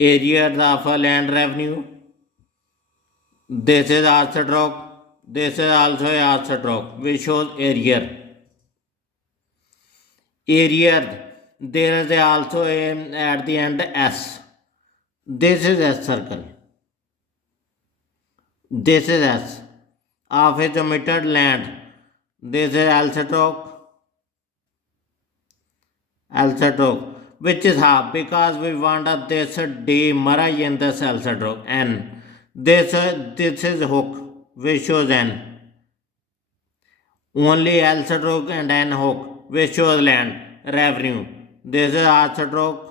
areas of a land revenue. This is R stroke. This is also a R stroke which shows area. Area, there is also a, at the end S. This is S circle. This is S. Of a omitted land. This is L stroke. L stroke. Which is half because we want this D maraj in this L stroke N. This is hook which shows N. Only L stroke and N hook which shows land revenue. This is R stroke.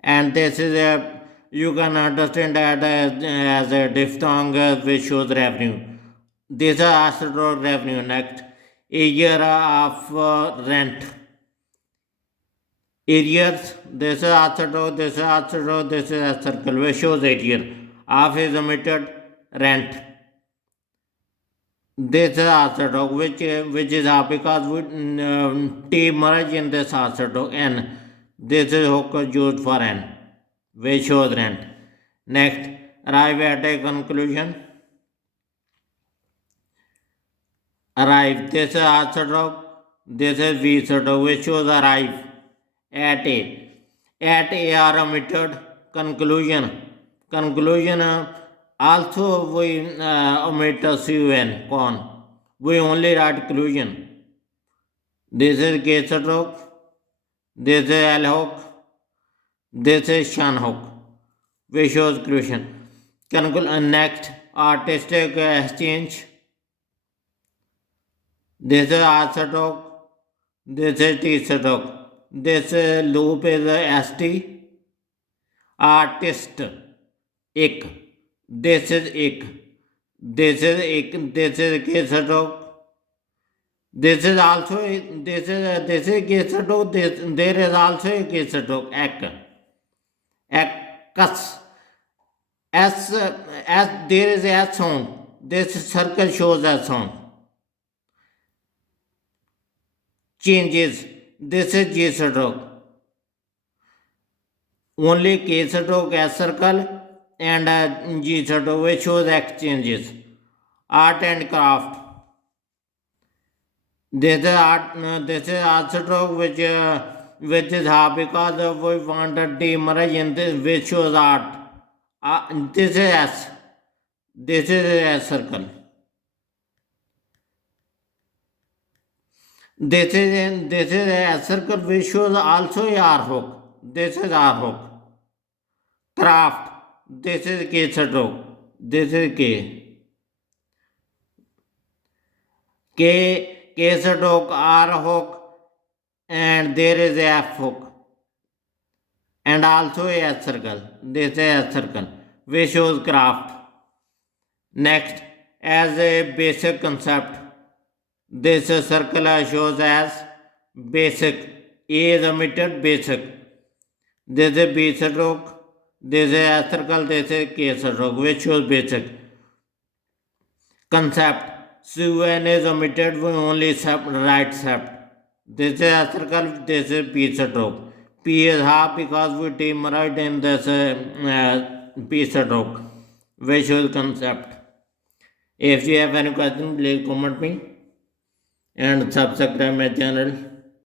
And this is a, you can understand that as a diphthong which shows revenue. This is R stroke revenue. Next, a year of rent. Areas, this is R stroke, this is R stroke, this is a circle which shows area. Half is omitted rent. This is R stroke which is half because we T merge in this R stroke N. This is hook used for N which shows rent. Next, arrive at a conclusion. Arrive, this is R stroke, this is V stroke which shows arrive at A. At A are omitted conclusion. Conclusion also we omit CUN con. We only write conclusion. This is K stroke. This is L hook. This is Shan hook which shows conclusion. Next, artistic exchange. This is R stroke. This is T stroke. This loop is ST. Artist. Ik. This is ik. This is ik. This is K stroke. This is also this is K stroke. There is also a K stroke. Ek. Ekas. S there is a S sound. This circle shows a sound. Changes. This is G stroke. Only K stroke S circle and G stroke which shows exchanges. Art and craft. This is art stroke which is half because we want a D merge in this which shows art. This is S. This is S circle. This is a circle which shows also a R hook. This is R hook. Craft. This is K stroke. This is K. K stroke R hook and there is a F hook and also a S circle. This is a circle which shows craft. Next, as a basic concept, this circle shows as basic. A is omitted basic. This is B stroke. This is a circle. This is K stroke which shows basic. Concept. CUN is omitted. We only write sept. This is a circle. This is P stroke. P is half because we demerged in this P stroke which shows concept. If you have any question, please comment me and subscribe my channel.